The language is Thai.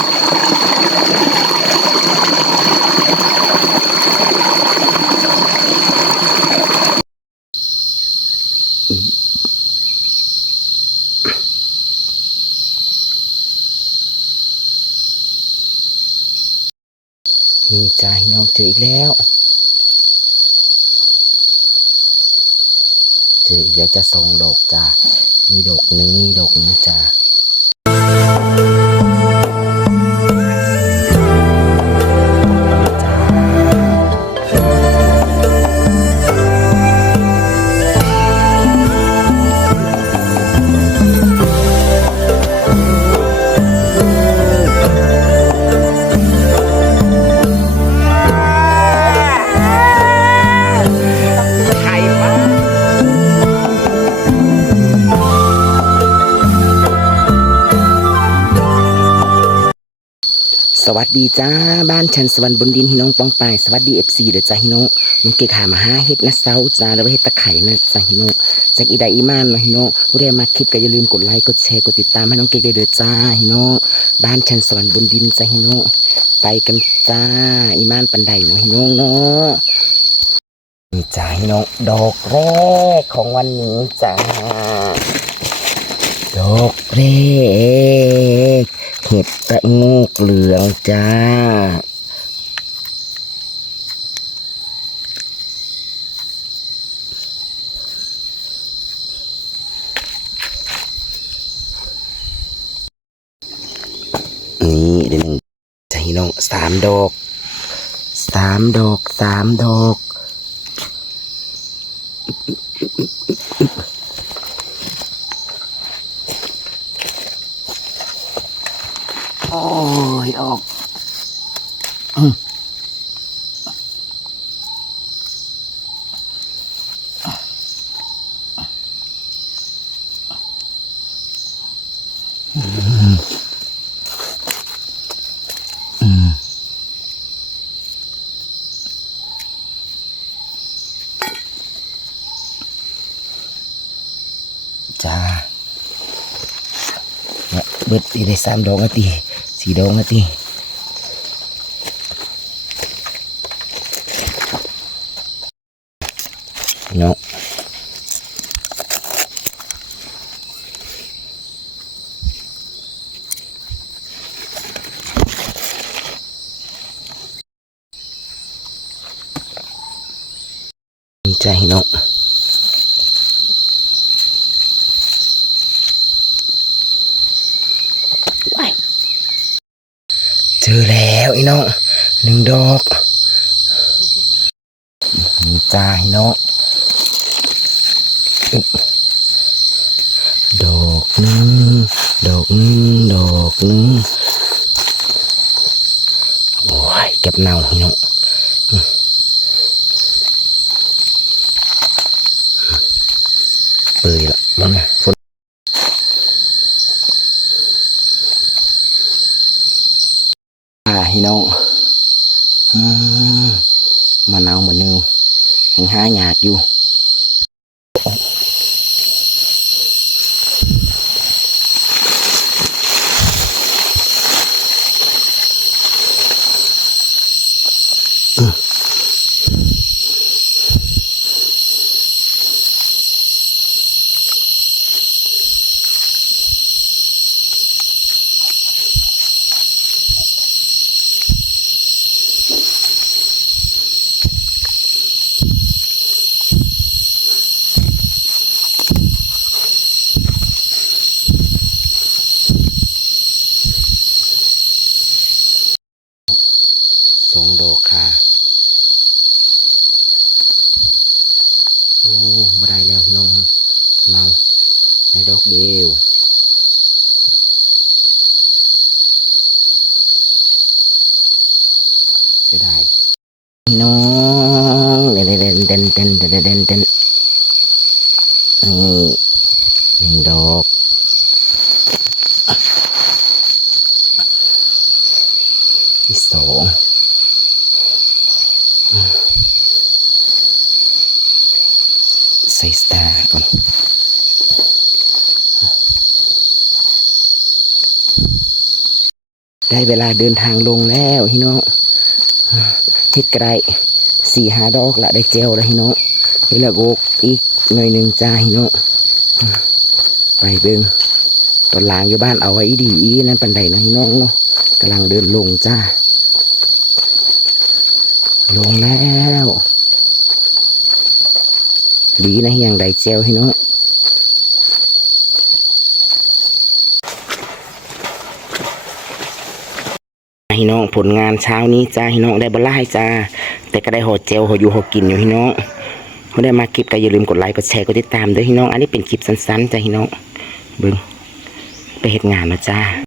นี่จ้าพี่น้องเจออีกแล้วจะส่งดอกจ้ามีดอกหนึ่งมีดอกหนึ่งจ้าสวัสดีจ้าบ้านฉันสวรรค์บนดินพี่น้องปองปายสวัสดีFCเด้อจ้าพี่น้องลุงเกขามาหาเฮ็ดนะเซาจ้าแล้วเฮ็ดตะไคร่นะจ้าพี่น้องจากอีใดอีมานนะพี่น้องผู้ใดมาคลิปก็อย่าลืมกดไลค์กดแชร์กดติดตามให้น้องเกได้เด้อจ้าพี่น้องบ้านฉันสวรรค์บนดินจ้าพี่น้องไปกันจ้าอีมานปันใดเนาะพี่น้องเนาะนี่จ้าพี่น้องดอกแรกของวันนี้จ้าดอกแรกเห็ดระโงกเหลืองจ้านี่เดี๋ยวหนึ่งใจน้องสามดอกโอ้ยออกจ้าเนี่ยเบิดได้สามดอกนาทีสี่ดอกนาทีเนาะใจเนาะเจอแล้วไอ้น้องหนึ่งดอกนี่จ้าไอ้น้องดอกหนึ่งดอกหนึ่งโอ้ยเก็บเน่าไอ้น้องเปื่อยละบ้างนะฝนพี่น้องมะนาวเหมือนเดิมยังหาหยาดอยู่สองดอกค่ะโอ้มาได้แล้วพี่น้องเน่าได้ดอกเดียวเสียดายพี่น้องเด่นนี่หนึ่งดอกที่สองใส่สตาร์ก่อน ได้เวลาเดินทางลงแล้วพี่น้องเฮ็ดไกร4-5 ดอกละได้เจลแล้วพี่น้องเฮ็ดละโกกอีกหน่อยหนึ่งจ้าพี่น้องไปเบิ่งตอนหลางอยู่บ้านเอาไว้ดีอีนั่นปันใดนะพี่น้องเนาะกำลังเดินลงจ้าลงแล้วดีนะยังได้เจลพี่น้องพี่น้องผลงานเช้านี้จ้าพี่น้องได้บล่ายจ้าแต่ก็ได้ห่อเจลห่ออยู่ห่อกินอยู่พี่น้องไม่ได้มาคลิปก็อย่าลืมกดไลค์กดแชร์กดติดตามด้วยพี่น้องอันนี้เป็นคลิปสั้นๆจ้าพี่น้องเบิ่งไปเฮ็ดงานนะจ้า